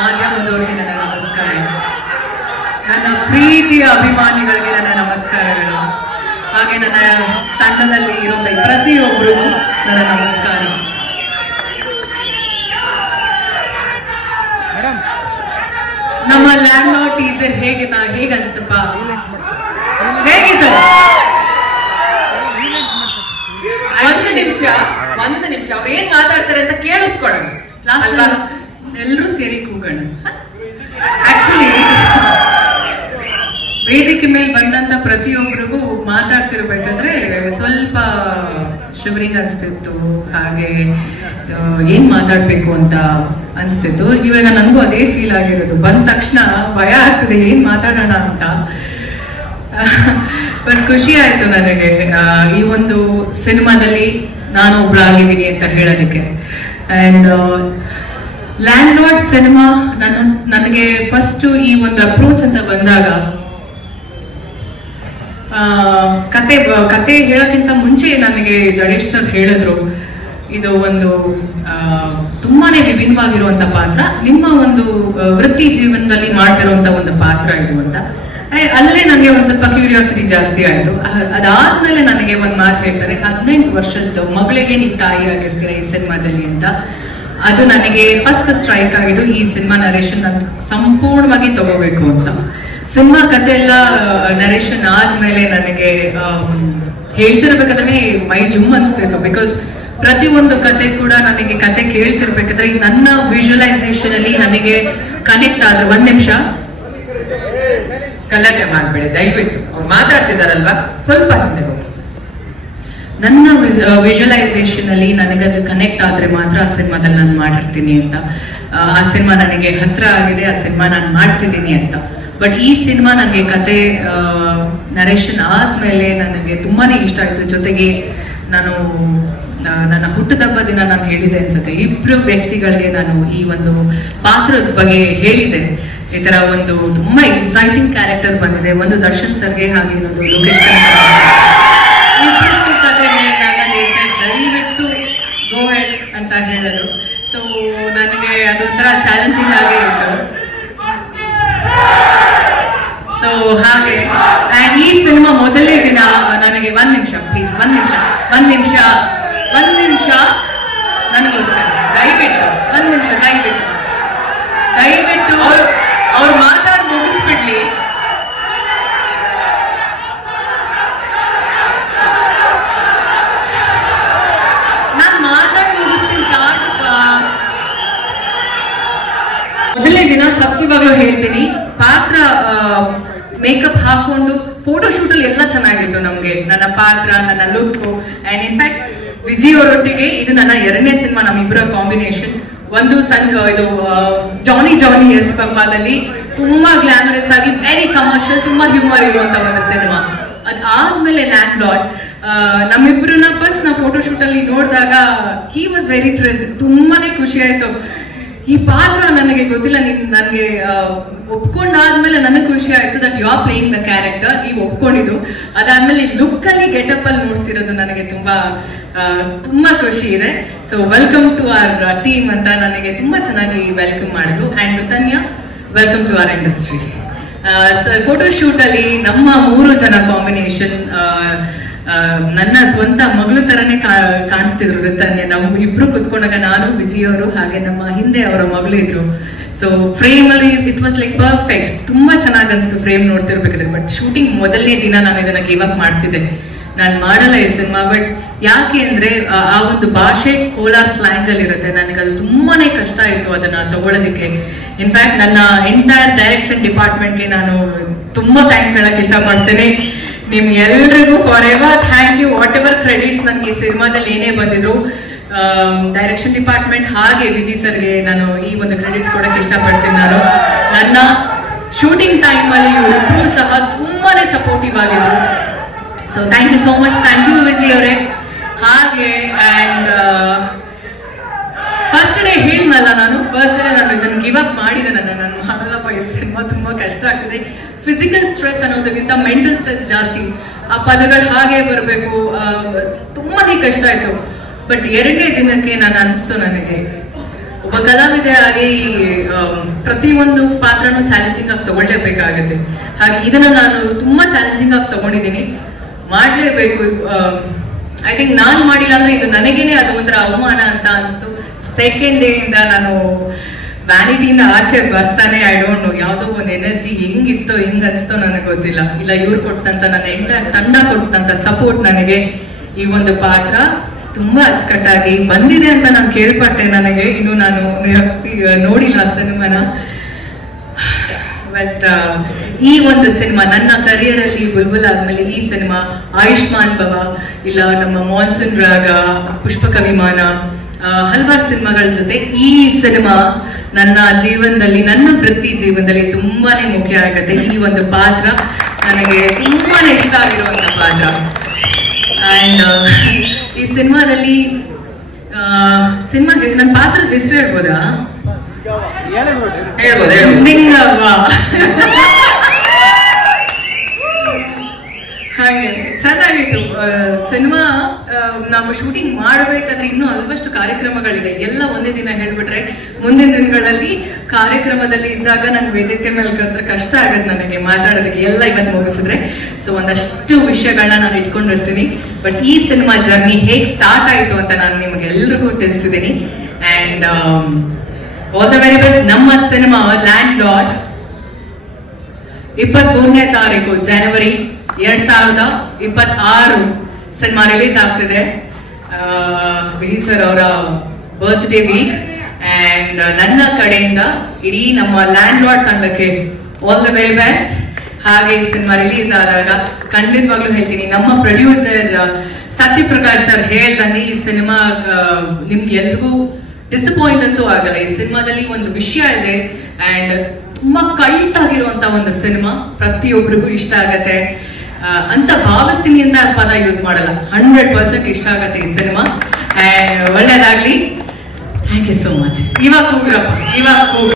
ಮಾಧ್ಯಮದವರಿಗೆ ನನ್ನ ನಮಸ್ಕಾರ, ನನ್ನ ಪ್ರೀತಿಯ ಅಭಿಮಾನಿಗಳಿಗೆ ನನ್ನ ನಮಸ್ಕಾರಗಳು, ಹಾಗೆ ನನ್ನ ತಂಡದಲ್ಲಿ ಇರೋ ಪ್ರತಿಯೊಬ್ಬರಿಗೂ ನನ್ನ ನಮಸ್ಕಾರ. ನಮ್ಮ ಲ್ಯಾಂಡ್ ಲಾರ್ಡ್ ಟೀಸರ್ ಹೇಗೆ ಅನ್ಸ್ತಪ್ಪ? ಹೇಗಿತ್ತು? ಒಂದು ನಿಮಿಷ ಅವ್ರು ಏನ್ ಮಾತಾಡ್ತಾರೆ ಅಂತ ಕೇಳಿಸ್ಕೊಡೋಣ. ಎಲ್ಲರೂ ಸೇರಿ ಕೂಗೋಣ. ಆಕ್ಚುಲಿ ವೇದಿಕೆ ಮೇಲೆ ಬಂದಂತ ಪ್ರತಿಯೊಬ್ಬರಿಗೂ ಮಾತಾಡ್ತಿರ್ಬೇಕಾದ್ರೆ ಸ್ವಲ್ಪ ಶಿವರಿಂಗ್ ಅನ್ಸ್ತಿತ್ತು, ಹಾಗೆ ಏನ್ ಮಾತಾಡ್ಬೇಕು ಅಂತ ಅನ್ಸ್ತಿತ್ತು. ಇವಾಗ ನನಗೂ ಅದೇ ಫೀಲ್ ಆಗಿರೋದು. ಬಂದ ತಕ್ಷಣ ಭಯ ಆಗ್ತದೆ ಏನ್ ಮಾತಾಡೋಣ ಅಂತ. ಬಟ್ ಖುಷಿ ಆಯ್ತು ನನಗೆ ಈ ಒಂದು ಸಿನಿಮಾದಲ್ಲಿ ನಾನು ಒಬ್ಳಾಗಿದ್ದೀನಿ ಅಂತ ಹೇಳೋದಕ್ಕೆ. ಅಂಡ್ ಲ್ಯಾಂಡ್ ಲಾರ್ಡ್ ಸಿನಿಮಾ ನನಗೆ ಫಸ್ಟ್ ಈ ಒಂದು ಅಪ್ರೋಚ್ ಅಂತ ಬಂದಾಗ ಕತೆ ಹೇಳೋಕ್ಕಿಂತ ಮುಂಚೆ ನನಗೆ ಜಡೇಶ್ ಸರ್ ಹೇಳಿದ್ರು, ಇದು ಒಂದು ತುಂಬಾನೇ ವಿಭಿನ್ನವಾಗಿರುವಂತ ಪಾತ್ರ, ನಿಮ್ಮ ಒಂದು ವೃತ್ತಿ ಜೀವನದಲ್ಲಿ ಮಾಡ್ತಿರುವಂತ ಒಂದು ಪಾತ್ರ ಇದು ಅಂತ. ಅಲ್ಲೇ ನನಗೆ ಒಂದ್ ಸ್ವಲ್ಪ ಕ್ಯೂರಿಯಾಸಿಟಿ ಜಾಸ್ತಿ ಆಯ್ತು. ಅದಾದ್ಮೇಲೆ ನನಗೆ ಒಂದ್ ಮಾತು ಹೇಳ್ತಾರೆ, 18 ವರ್ಷದ ಮಗಳಿಗೆ ನೀವು ತಾಯಿ ಆಗಿರ್ತೀರ ಈ ಸಿನಿಮಾದಲ್ಲಿ ಅಂತ. ಅದು ನನಗೆ ಫಸ್ಟ್ ಸ್ಟ್ರೈಕ್ ಆಗಿದ್ದು. ಈ ಸಿನಿಮಾ ನರೇಷನ್ ನಾನು ಸಂಪೂರ್ಣವಾಗಿ ತಗೋಬೇಕು ಅಂತ. ಸಿನಿಮಾ ಕತೆ ಎಲ್ಲ ನರೇಷನ್ ಆದ್ಮೇಲೆ ನನಗೆ ಹೇಳ್ತಿರ್ಬೇಕಾದ್ರೆ ಮೈ ಜುಮ್ ಅನ್ಸ್ತಿತ್ತು. ಬಿಕಾಸ್ ಪ್ರತಿಯೊಂದು ಕತೆ ಕೂಡ ನನಗೆ ಕತೆ ಕೇಳ್ತಿರ್ಬೇಕಾದ್ರೆ ನನ್ನ ವಿಜುವಲೈಸೇಷನ್ ಅಲ್ಲಿ ನನಗೆ ಕನೆಕ್ಟ್ ಆದ್ರೆ. ಒಂದ್ ನಿಮಿಷ ಗಲಾಟೆ ಮಾಡ್ಬೇಡಿ ದಯವಿಟ್ಟು, ಅವ್ರು ಮಾತಾಡ್ತಿದಾರಲ್ವಾ ಸ್ವಲ್ಪ ಹಿಂದೆ ಹೋಗಿ. ನನ್ನ ವಿಜುವಲೈಸೇಷನ್ ಅಲ್ಲಿ ನನಗದು ಕನೆಕ್ಟ್ ಆದ್ರೆ ಮಾತ್ರ ಆ ಸಿನಿಮಾದಲ್ಲಿ ನಾನು ಮಾಡಿರ್ತೀನಿ ಅಂತ. ಆ ಸಿನಿಮಾ ನನಗೆ ಹತ್ರ ಆಗಿದೆ, ಆ ಸಿನಿಮಾ ನಾನು ಮಾಡ್ತಿದ್ದೀನಿ ಅಂತ. ಬಟ್ ಈ ಸಿನಿಮಾ ನನಗೆ ಕತೆ ನರೇಷನ್ ಆದ್ಮೇಲೆ ನನಗೆ ತುಂಬಾನೇ ಇಷ್ಟ ಆಯ್ತು. ಜೊತೆಗೆ ನಾನು ನನ್ನ ಹುಟ್ಟುಹಬ್ಬ ದಿನ ನಾನು ಹೇಳಿದೆ ಅನ್ಸುತ್ತೆ, 2 ವ್ಯಕ್ತಿಗಳಿಗೆ ನಾನು ಈ ಒಂದು ಪಾತ್ರದ ಬಗ್ಗೆ ಹೇಳಿದೆ. ಈ ತರ ಒಂದು ತುಂಬಾ ಎಕ್ಸೈಟಿಂಗ್ ಕ್ಯಾರೆಕ್ಟರ್ ಬಂದಿದೆ, ಒಂದು ದರ್ಶನ್ ಸರ್ಗೆ, ಹಾಗೆ ಇನ್ನೊಂದು ಲೋಕೇಶ್ ಕತೆ ಹೇಳಿದಾಗ ದಯವಿಟ್ಟು ಗೋ ಹೆಡ್ ಅಂತ ಹೇಳಿದ್ರು. ಸೊ ನನಗೆ ಅದೊಂಥರ ಚಾಲೆಂಜಿಂಗ್ ಆಗೇ ಇತ್ತು. ಸೊ ಹಾಗೆ ಅಂಡ್ ಈ ಸಿನಿಮಾ ಮೊದಲನೇ ದಿನ ನನಗೆ ಒಂದ್ ನಿಮಿಷ ಪ್ಲೀಸ್, ಒಂದ್ ನಿಮಿಷ ನನಗೋಸ್ಕರ ದಯವಿಟ್ಟು ಒಂದ್ ನಿಮಿಷ ದಯವಿಟ್ಟು ಅವ್ರು ಮಾತಾಡಿ ಮುಗಿಸ್ಬಿಡ್ಲಿ. ನಾನ್ ಮಾತಾಡಿ ಮುಗಿಸ್ತೀನಿ ತಾಟಪ್ಪ. ಮೊದಲನೇ ದಿನ ಸತ್ಯವಾಗ್ಲೂ ಹೇಳ್ತೀನಿ, ಪಾತ್ರ ಮೇಕಪ್ ಹಾಕೊಂಡು ಫೋಟೋ ಶೂಟ್ ಅಲ್ಲಿ ಎಲ್ಲ ಚೆನ್ನಾಗಿತ್ತು ನಮ್ಗೆ. ನನ್ನ ಪಾತ್ರ, ನನ್ನ ಲುಕ್, ಅಂಡ್ ಇನ್ಫ್ಯಾಕ್ಟ್ ವಿಜಯ್ ಅವರೊಟ್ಟಿಗೆ ಇದು ನನ್ನ 2ನೇ ಸಿನಿಮಾ, ನಮ್ಮಿಬ್ಬರ ಕಾಂಬಿನೇಷನ್. ಒಂದು ಇದು ಜಾನಿ ಎಸ್ ಪಂಪಾದಲ್ಲಿ ತುಂಬಾ ಗ್ಲಾಮರಸ್ ಆಗಿ ವೆರಿ ಕಮರ್ಷಿಯಲ್, ತುಂಬಾ ಹ್ಯೂಮರ್ ಇರುವಂತ ಒಂದು ಸಿನಿಮಾ. ಅದಾದ್ಮೇಲೆ ಲ್ಯಾಂಡ್ ಲಾರ್ಡ್ ನಮ್ಮಿಬ್ರನ್ನ ಫಸ್ಟ್ ನಾವು ಫೋಟೋ ಶೂಟ್ ಅಲ್ಲಿ ನೋಡಿದಾಗ ಹಿ ವಾಸ್ ವೆರಿ ಥ್ರಿಲ್ಡ್. ತುಂಬಾನೇ ಖುಷಿ ಆಯ್ತು. ಈ ಪಾತ್ರ ನನಗೆ ಗೊತ್ತಿಲ್ಲ, ನನಗೆ ಒಪ್ಕೊಂಡಾದ್ಮೇಲೆ ನನಗೆ ಖುಷಿ ಆಯ್ತು that you are playing the character. ನೀವು ಒಪ್ಕೊಂಡಿದ್ದು ಅದಾದ್ಮೇಲೆ ಲುಕ್ ಅಲ್ಲಿ ಗೆಟಪ್ ಅಲ್ಲಿ ನೋಡ್ತಿರೋದು ನನಗೆ ತುಂಬಾ ಖುಷಿ ಇದೆ. So welcome to our team ಅಂತ ನನಗೆ ತುಂಬಾ ಚೆನ್ನಾಗಿ ವೆಲ್ಕಮ್ ಮಾಡಿದ್ರು. And Rutanya, welcome to our industry. Photo shoot ಅಲ್ಲಿ ನಮ್ಮ 3 ಜನ ಕಾಂಬಿನೇಷನ್ ನನ್ನ ಸ್ವಂತ ಮಗಳು ತರನೇ ಕಾಣಿಸ್ತಿದ್ರು ಋತನ್ಯ. ನಾವು ಇಬ್ರು ಕುತ್ಕೊಂಡಾಗ ನಾನು, ವಿಜಯ್ ಅವರು, ಹಾಗೆ ನಮ್ಮ ಹಿಂದೆ ಅವರ ಮಗಳು ಇದ್ರು. ಸೊ ಫ್ರೇಮ್ ಅಲ್ಲಿ ಇಟ್ ವಾಸ್ ಲೈಕ್ ಪರ್ಫೆಕ್ಟ್. ತುಂಬಾ ಚೆನ್ನಾಗಿ ಅನ್ಸ್ತು ಫ್ರೇಮ್ ನೋಡ್ತಿರ್ಬೇಕಾದ್ರೆ. ಬಟ್ ಶೂಟಿಂಗ್ ಮೊದಲನೇ ದಿನ ನಾನು ಇದನ್ನ ಗಿವ್ ಅಪ್ ಮಾಡ್ತಿದ್ದೆ, ನಾನು ಮಾಡಲ್ಲ ಈ ಸಿನಿಮಾ. ಬಟ್ ಯಾಕೆ ಅಂದ್ರೆ ಆ ಒಂದು ಭಾಷೆ ಕೋಲಾರ್ ಸ್ಲ್ಯಾಂಗ್ ಅಲ್ಲಿ ಇರುತ್ತೆ, ನನಗೆ ಅದು ತುಂಬಾನೇ ಕಷ್ಟ ಆಯ್ತು ಅದನ್ನ ತಗೊಳ್ಳೋದಕ್ಕೆ. ಇನ್ಫ್ಯಾಕ್ಟ್ ನನ್ನ ಎಂಟೈರ್ ಡೈರೆಕ್ಷನ್ ಡಿಪಾರ್ಟ್ಮೆಂಟ್ಗೆ ನಾನು ತುಂಬಾ ಥ್ಯಾಂಕ್ಸ್ ಹೇಳಕ್ ಇಷ್ಟಪಡ್ತೀನಿ. ನಿಮ್ ಎಲ್ರಿಗೂ forever thank you. Whatever credits ನನಗೆ ಈ ಸಿನಿಮಾದಲ್ಲಿ ಏನೇ ಬಂದಿದ್ರು, ಡೈರೆಕ್ಷನ್ ಡಿಪಾರ್ಟ್ಮೆಂಟ್ ಹಾಗೆ ವಿಜಯ್ ಸರ್ಗೆ ನಾನು ಈ ಒಂದು ಕ್ರೆಡಿಟ್ಸ್ ಕೊಡಕ್ಕೆ ಇಷ್ಟಪಡ್ತೀನಿ. ನಾನು ನನ್ನ ಶೂಟಿಂಗ್ ಟೈಮ್ ಅಲ್ಲಿ ಇವರಿಬ್ರು ಸಹ ತುಂಬಾನೇ ಸಪೋರ್ಟಿವ್ ಆಗಿದ್ರು. So thank you so much. Thank you Vijay ಅವರೇ. ಹಾಗೆ ಅಂಡ್ ಫಸ್ಟ್ ಡೇ ಹೇಳಿದ್ನಲ್ಲ, ಫಸ್ಟ್ ಡೇ ನಾನು ಇದನ್ನು ಗಿವ್ ಅಪ್ ಮಾಡಿದೆ. ನಾನು ಮಾಡಲ್ಲಪ್ಪ ಈ ಸಿನಿಮಾ ತುಂಬಾ ಕಷ್ಟ ಆಗ್ತಿದೆ. ಫಿಸಿಕಲ್ ಸ್ಟ್ರೆಸ್ ಅನ್ನೋದಕ್ಕಿಂತ ಮೆಂಟಲ್ ಸ್ಟ್ರೆಸ್ ಜಾಸ್ತಿ. ಆ ಪದಗಳು ಹಾಗೆ ಬರಬೇಕು, ತುಂಬಾನೇ ಕಷ್ಟ ಆಯ್ತು. ಬಟ್ 2ನೇ ದಿನಕ್ಕೆ ನಾನು ಅನಿಸ್ತು, ನನಗೆ ಒಬ್ಬ ಕಲಾವಿದೆ ಆಗಿ ಪ್ರತಿಯೊಂದು ಪಾತ್ರನೂ ಚಾಲೆಂಜಿಂಗ್ ಆಗಿ ತಗೊಳ್ಳೇಬೇಕಾಗತ್ತೆ. ಹಾಗೆ ಇದನ್ನ ನಾನು ತುಂಬಾ ಚಾಲೆಂಜಿಂಗ್ ಆಗಿ ತಗೊಂಡಿದ್ದೀನಿ, ಮಾಡಲೇಬೇಕು. ಐ ಥಿಂಕ್ ನಾನು ಮಾಡಿಲ್ಲ ಅಂದ್ರೆ ಇದು ನನಗೇನೆ ಅದು ಒಂಥರ ಅವಮಾನ ಅಂತ ಅನಿಸ್ತು. ಸೆಕೆಂಡ್ ಡೇ ಇಂದ ನಾನು ವ್ಯಾನಿಟಿಯಿಂದ ಆಚೆ ಬರ್ತಾನೆ, ಐ ಡೋಂಟ್ ನೋ, ಯಾವುದೋ ಒಂದು ಎನರ್ಜಿ ಹೆಂಗಿತ್ತೋ ಹೆಂಗ್ ಅನ್ಸ್ತೋ ನನಗೆ ಗೊತ್ತಿಲ್ಲ. ಇಲ್ಲ ಇವ್ರು ಕೊಟ್ಟಂತ ನನ್ನ ಎಂಟೈರ್ ತಂಡ ಕೊಟ್ಟಂತ ಸಪೋರ್ಟ್ ನನಗೆ ಈ ಒಂದು ಪಾತ್ರ ತುಂಬಾ ಅಚ್ಚುಕಟ್ಟಾಗಿ ಬಂದಿದೆ ಅಂತ ನಾನು ಕೇಳ್ಪಟ್ಟೆ. ನನಗೆ ಇನ್ನು ನಾನು ನೋಡಿಲ್ಲ ಸಿನಿಮಾನ. ಬಟ್ ಈ ಒಂದು ಸಿನಿಮಾ ನನ್ನ ಕರಿಯರ್ ಅಲ್ಲಿ ಬುಲ್ಬುಲ್ ಆದ್ಮೇಲೆ ಈ ಸಿನಿಮಾ, ಆಯುಷ್ಮಾನ್ ಭವ, ಇಲ್ಲ ನಮ್ಮ ಮಾನ್ಸೂನ್ ರಾಗ, ಪುಷ್ಪಕ ವಿಮಾನ, ಹಲವಾರು ಸಿನಿಮಾಗಳ ಜೊತೆ ಈ ಸಿನಿಮಾ ನನ್ನ ಜೀವನದಲ್ಲಿ, ನನ್ನ ವೃತ್ತಿ ಜೀವನದಲ್ಲಿ ತುಂಬಾನೇ ಮುಖ್ಯ ಆಗುತ್ತೆ. ಈ ಒಂದು ಪಾತ್ರ ನನಗೆ ತುಂಬಾನೇ ಇಷ್ಟ ಆಗಿರುವಂತ ಪಾತ್ರ. ಅಂಡ್ ಈ ಸಿನಿಮಾದಲ್ಲಿ ನನ್ನ ಪಾತ್ರದ ಹೆಸರು ಹೇಳ್ಬೋದಾ? ಹಾಗೆ ಚೆನ್ನಾಗಿತ್ತು ಸಿನಿಮಾ. ನಾವು ಶೂಟಿಂಗ್ ಮಾಡಬೇಕಾದ್ರೆ ಇನ್ನೂ ಹಲವಷ್ಟು ಕಾರ್ಯಕ್ರಮಗಳಿದೆ. ಎಲ್ಲ ಒಂದೇ ದಿನ ಹೇಳ್ಬಿಟ್ರೆ ಮುಂದಿನ ದಿನಗಳಲ್ಲಿ ಕಾರ್ಯಕ್ರಮದಲ್ಲಿ ಇದ್ದಾಗ ನಾನು ವೇದಿಕೆ ಮೇಲೆ ಕರೆದ್ರೆ ಕಷ್ಟ ಆಗತ್ತೆ ನನಗೆ ಮಾತಾಡೋದಕ್ಕೆ, ಎಲ್ಲ ಇವತ್ತು ಮುಗಿಸಿದ್ರೆ. ಸೊ ಒಂದಷ್ಟು ವಿಷಯಗಳನ್ನ ನಾನು ಇಟ್ಕೊಂಡಿರ್ತೀನಿ. ಬಟ್ ಈ ಸಿನಿಮಾ ಜರ್ನಿ ಹೇಗೆ ಸ್ಟಾರ್ಟ್ ಆಯಿತು ಅಂತ ನಾನು ನಿಮಗೆ ಎಲ್ರಿಗೂ ತಿಳಿಸಿದ್ದೀನಿ. And all the very best. ನಮ್ಮ ಸಿನಿಮಾ ಲ್ಯಾಂಡ್ ಲಾರ್ಡ್ 23ನೇ ತಾರೀಕು ಜನವರಿ 2026 ಸಿನಿಮಾ ರಿಲೀಸ್ ಆಗ್ತಿದೆ. ವಿಜಯ್ ಸರ್ ಅವರ ಬರ್ತ್ಡೇ ವೀಕ್. ಅಂಡ್ ನನ್ನ ಕಡೆಯಿಂದ ಇಡೀ ನಮ್ಮ ಲ್ಯಾಂಡ್ ಲಾರ್ಡ್ ತಂಡಕ್ಕೆ ಆಲ್ ದ ವೆರಿ ಬೆಸ್ಟ್. ಹಾಗೆ ಈ ಸಿನಿಮಾ ರಿಲೀಸ್ ಆದಾಗ ಖಂಡಿತವಾಗ್ಲೂ ಹೇಳ್ತೀನಿ, ನಮ್ಮ ಪ್ರೊಡ್ಯೂಸರ್ ಸತ್ಯಪ್ರಕಾಶ್ ಸರ್ ಹೇಳ್ದಂಗೆ ಈ ಸಿನಿಮಾ ನಿಮ್ಗೆ ಎಲ್ರಿಗೂ ಡಿಸಪಾಯಿಂಟ್ ಅಂತೂ ಆಗಲ್ಲ. ಈ ಸಿನಿಮಾದಲ್ಲಿ ಒಂದು ವಿಷಯ ಇದೆ ಅಂಡ್ ತುಂಬಾ ಕಲ್ಟ್ ಆಗಿರುವಂತ ಒಂದು ಸಿನಿಮಾ, ಪ್ರತಿಯೊಬ್ಬರಿಗೂ ಇಷ್ಟ ಆಗತ್ತೆ ಅಂತ ಭಾವಿಸ್ತೀನಿ ಅಂತ ಪದ ಯೂಸ್ ಮಾಡಲ್ಲ. 100% ಇಷ್ಟ ಆಗತ್ತೆ ಈ ಸಿನಿಮಾ. ಒಳ್ಳೇದಾಗ್ಲಿ. Thank you so much. ಇವಾಗ ಕೂಗ್ರಪ್ಪ, ಇವಾಗ ಕೂಗ್ರ.